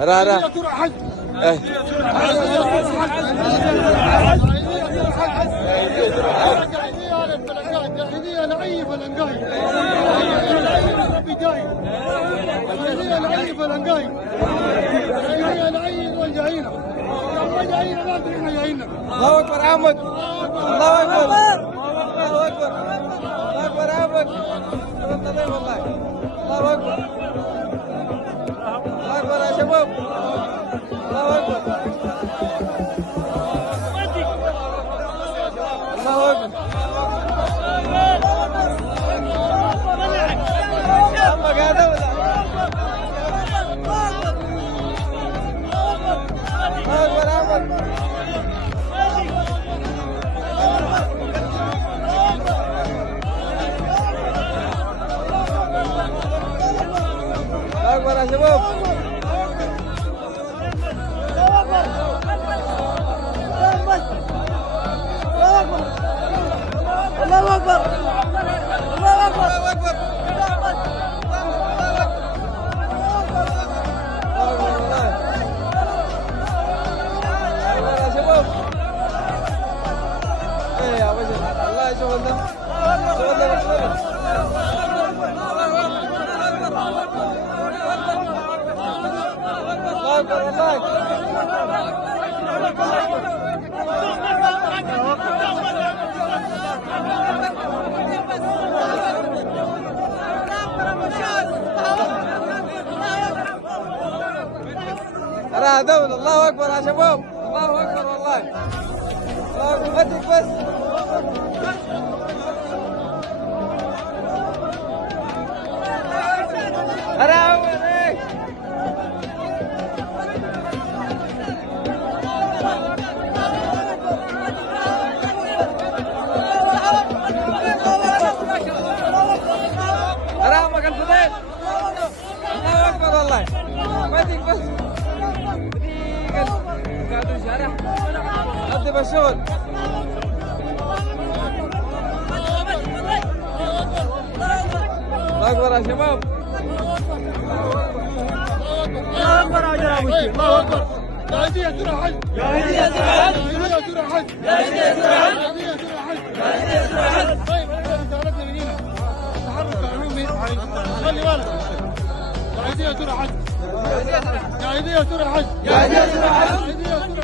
را را الله اكبر احمد الله اكبر الله اكبر الله اكبر احمد والله الله اكبر الله اكبر يا شباب الله اكبر الله اكبر أكبر يا شباب الله أكبر الله أكبر الله أكبر يا شباب إيه يا بشر الله شغلنا شغلنا أنا دولة الله أكبر يا شباب الله أكبر والله الله أكبر فتك بس أنا أول إيه أنا مكان فضيل الله أكبر والله فتك بس قاعدين الشارع قد بالشغل الله أكبر يا شباب الله أكبر يا جناب الله أكبر يا هدية ترى حج يا هدية ترى حج يا هدية ترى حج يا هدية ترى حج يا هدية ترى حج يا هدية ترى حج طيب احنا رسالتنا من هنا تحرك عمومي خلي بالك يا هدية ترى حج يا هدية ترى حج يا هدية ترى حج يا هدية ترى حج